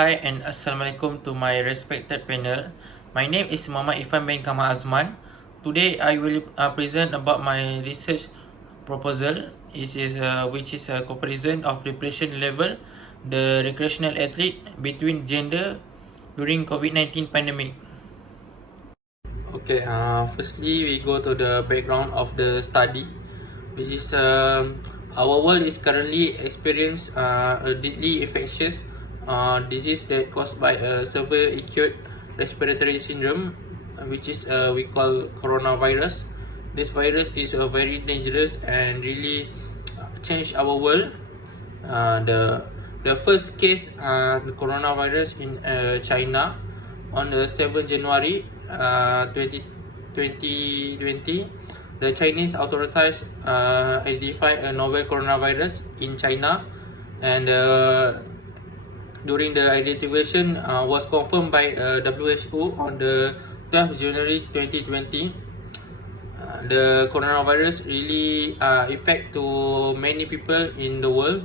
Hi and Assalamualaikum to my respected panel. My name is Muhammad IRFAN bin KAMAL AZMAN. Today I will present about my research proposal, which is a comparison of depression level the recreational athlete between gender during COVID-19 pandemic. Okay, firstly we go to the background of the study, which is our world is currently experiencing a deadly infectious disease that caused by a severe acute respiratory syndrome, which is we call coronavirus. This virus is very dangerous and really changed our world. The first case the coronavirus in China on the 7th January 2020. The Chinese authorities identified a novel coronavirus in China, and during the identification was confirmed by WHO on the 12th January 2020. The coronavirus really affect to many people in the world.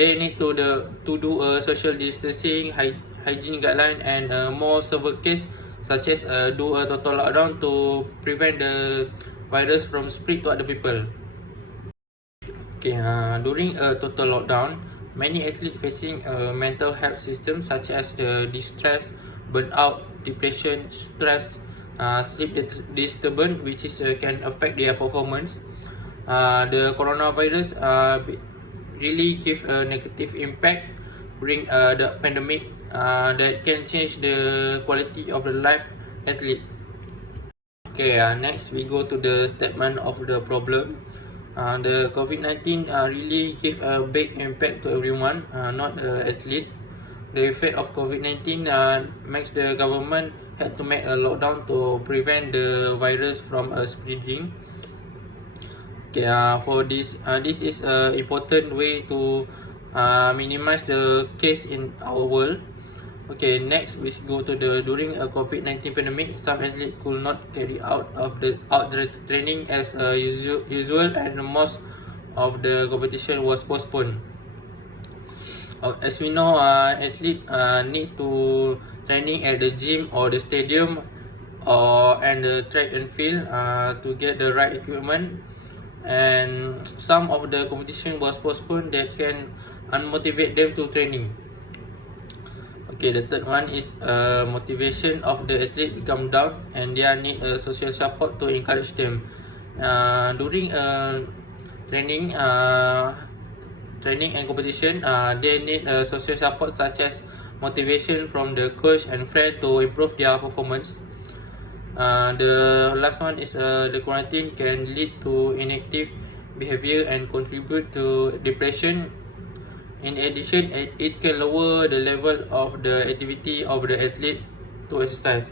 They need to do a social distancing, hygiene guideline, and more severe case such as do a total lockdown to prevent the virus from spread to other people. Okay, during a total lockdown, many athletes facing a mental health system such as the distress, burnout, depression, stress, sleep disturbance, which is can affect their performance. The coronavirus really give a negative impact during the pandemic that can change the quality of the life athlete. Okay, next we go to the statement of the problem. The COVID-19 really give a big impact to everyone, not the athlete. The effect of COVID-19 makes the government have to make a lockdown to prevent the virus from spreading. Okay, for this is an important way to minimize the case in our world. Okay, next we go to the during a COVID-19 pandemic, some athletes could not carry out the training as usual, and most of the competition was postponed. As we know, athletes need to training at the gym or the stadium and the track and field to get the right equipment, and some of the competition was postponed that can unmotivate them to training. Okay, the third one is motivation of the athlete become down, and they need a social support to encourage them. During training and competition, they need social support such as motivation from the coach and friend to improve their performance. The last one is the quarantine can lead to inactive behavior and contribute to depression. In addition, it can lower the level of the activity of the athlete to exercise.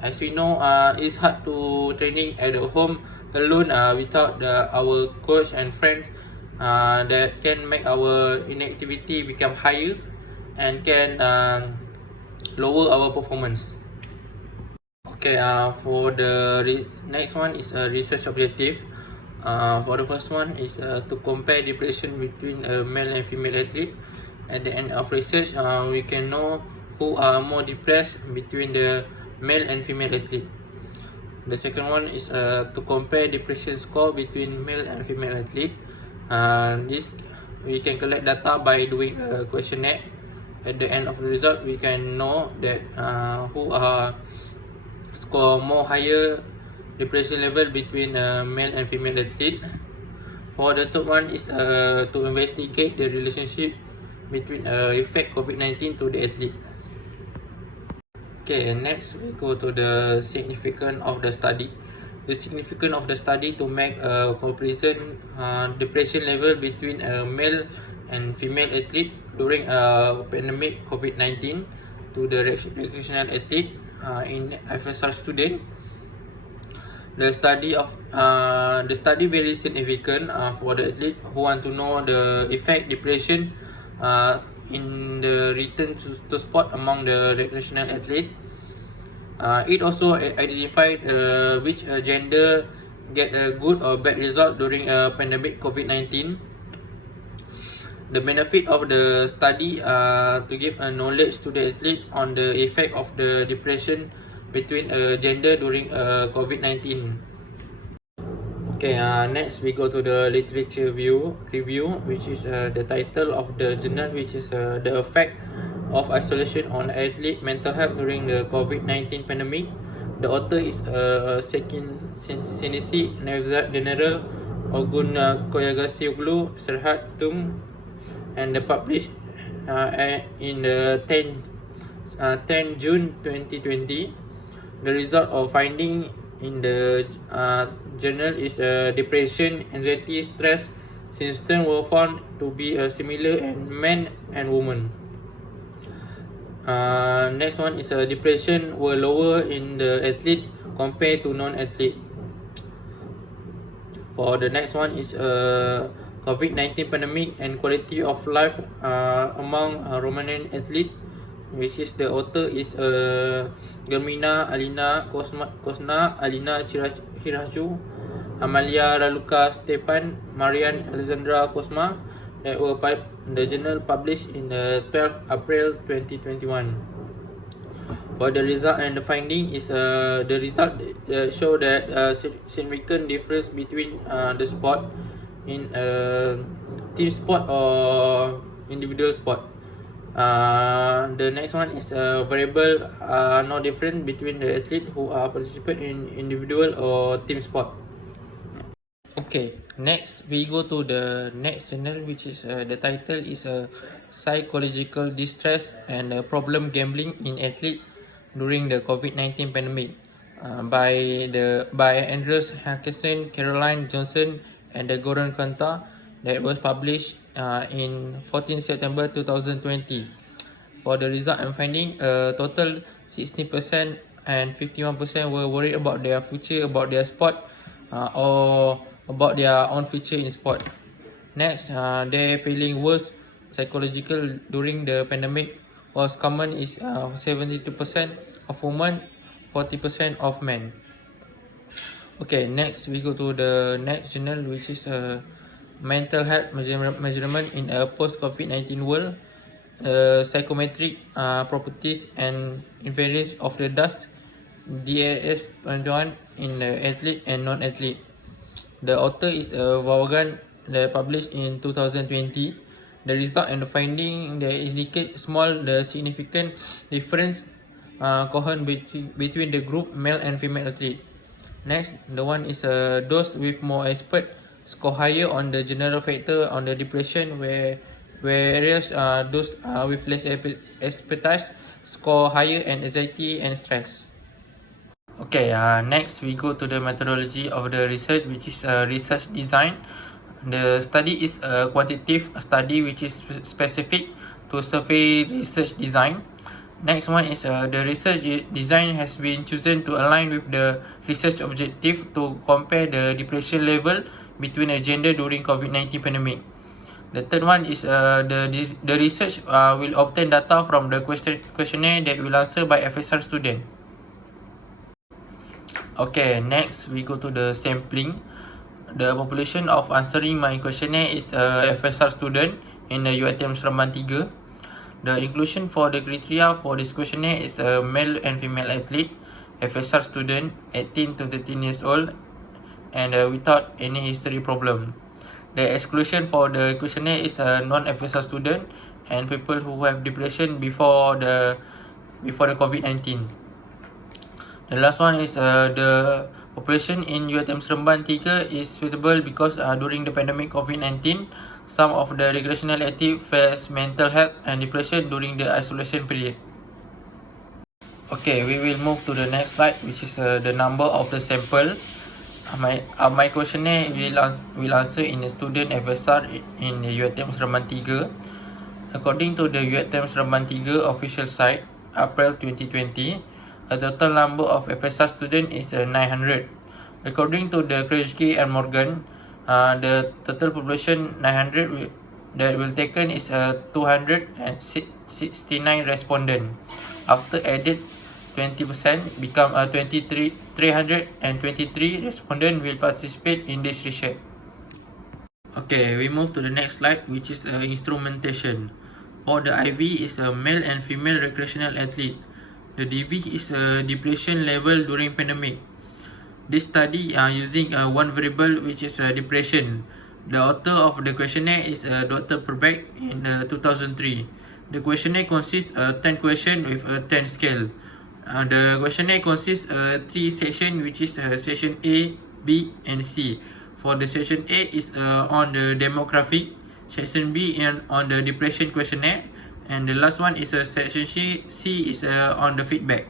As we know, it's hard to training at home alone without our coach and friends that can make our inactivity become higher and can lower our performance. Okay, for the next one is a research objective. For the first one is to compare depression between a male and female athlete. At the end of research, we can know who are more depressed between the male and female athlete. The second one is to compare depression score between male and female athlete. This we can collect data by doing a questionnaire. At the end of the result, we can know that who are score more higher depression level between male and female athlete. For the third one is to investigate the relationship between effect COVID-19 to the athlete. Okay, and next we go to the significance of the study. The significance of the study to make a comparison depression level between a male and female athlete during a pandemic COVID-19 to the recreational athlete in FSR student. The study very significant for the athlete who want to know the effect depression in the return to sport among the recreational athlete. It also identified which gender get a good or bad result during a pandemic COVID-19. The benefit of the study to give a knowledge to the athlete on the effect of the depression between gender during COVID-19. Okay, next we go to the literature review, which is the title of the journal, which is the effect of isolation on athlete mental health during the COVID-19 pandemic. The author is Senesi General Ogun Koyagasioglu Serhat Tung, and published in the 10 June 2020. The result of finding in the journal is depression, anxiety, stress symptoms were found to be similar in men and women. Next one is depression were lower in the athlete compared to non-athlete. For the next one is COVID-19 pandemic and quality of life among Romanian athlete, which is the author is Germina Alina Kosna, Alina Hiraju, Amalia Raluca Stepan, Marian Alexandra Kosma, that were the journal published in 12 April 2021. For the result and the finding is the result show that significant difference between the sport in team sport or individual sport. The next one is variable no different between the athlete who are participate in individual or team sport. Okay, next we go to the next journal, which is the title is psychological distress and problem gambling in athlete during the COVID-19 pandemic by Andreas Hackesen, Caroline Johnson, and Goran Kanta, that was published in 14 September 2020. For the result and finding, total 16% and 51% were worried about their future, about their sport, or about their own future in sport. Next, they feeling worse psychological during the pandemic was common is 72% of women, 40% of men. Okay, next we go to the next journal, which is mental health measurement in a post-COVID-19 world, psychometric properties and invariance of the dust, DAS 21 in the athlete and non-athlete. The author is Vaughan, published in 2020. The result and the finding, they indicate small the significant difference cohort between the group male and female athlete. Next, the one is those with more expert score higher on the general factor on the depression, whereas those with less expertise score higher in anxiety and stress. Okay, next we go to the methodology of the research, which is research design. The study is a quantitative study which is specific to survey research design. Next one is the research design has been chosen to align with the research objective to compare the depression level between a gender during COVID-19 pandemic. The third one is the research will obtain data from the questionnaire that will answer by FSR student. Okay, next we go to the sampling. The population of answering my questionnaire is FSR student in the UiTM Seremban 3. The inclusion for the criteria for this questionnaire is a male and female athlete, FSR student 18 to 13 years old, and without any history problem. The exclusion for the questionnaire is a non-FSR student and people who have depression before the COVID-19. The last one is the population in UiTM Seremban 3 is suitable because during the pandemic COVID-19, some of the recreational athletes face mental health and depression during the isolation period. Okay, we will move to the next slide, which is the number of the sample. My questionnaire will answer in the student FSR in the UiTM Seremban 3. According to the UiTM Seremban 3 official site, April 2020, a total number of FSR students is 900. According to the Krajewski and Morgan, the total population 900 that will taken is 269 respondent. After added 20% become 323 respondent will participate in this research. Okay, we move to the next slide, which is instrumentation. For the IV is a male and female recreational athlete. The DV is a depression level during pandemic. This study using one variable, which is depression. The author of the questionnaire is Dr. Perbeck in 2003. The questionnaire consists 10 questions with a 10 scale. The questionnaire consists 3 sections, which is section A, B, and C. For the section A is on the demographic, section B on the depression questionnaire, and the last one is section C is on the feedback.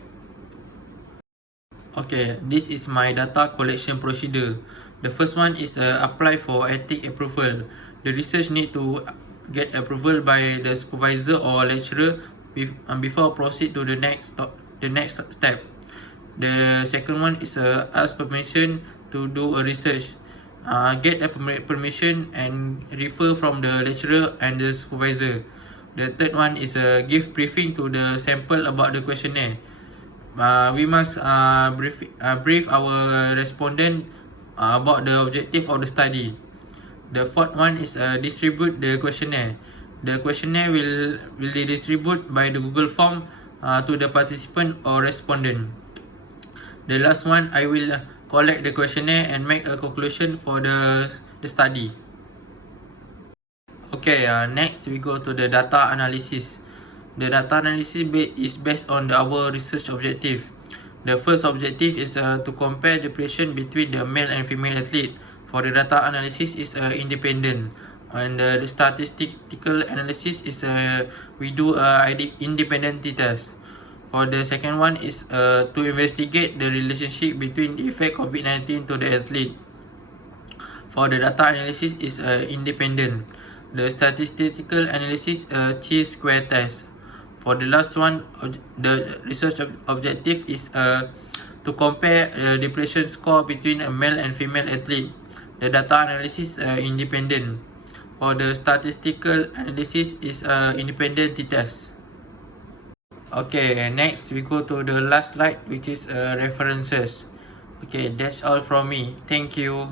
Okay, this is my data collection procedure. The first one is apply for ethic approval. The research need to get approval by the supervisor or lecturer before proceed to the next step. The second one is ask permission to do a research. Get a permission and refer from the lecturer and the supervisor. The third one is give briefing to the sample about the questionnaire. We must brief our respondent about the objective of the study. The fourth one is distribute the questionnaire. The questionnaire will be distributed by the Google form to the participant or respondent. The last one, I will collect the questionnaire and make a conclusion for the study. Okay, next we go to the data analysis. The data analysis is based on our research objective. The first objective is to compare depression between the male and female athlete. For the data analysis is independent, and the statistical analysis is we do independent test. For the second one is to investigate the relationship between the effect COVID-19 to the athlete. For the data analysis is independent. The statistical analysis chi-square test. For the last one, the research objective is to compare depression score between a male and female athlete. The data analysis independent. For the statistical analysis is independent test. Okay, next we go to the last slide, which is references. Okay, that's all from me. Thank you.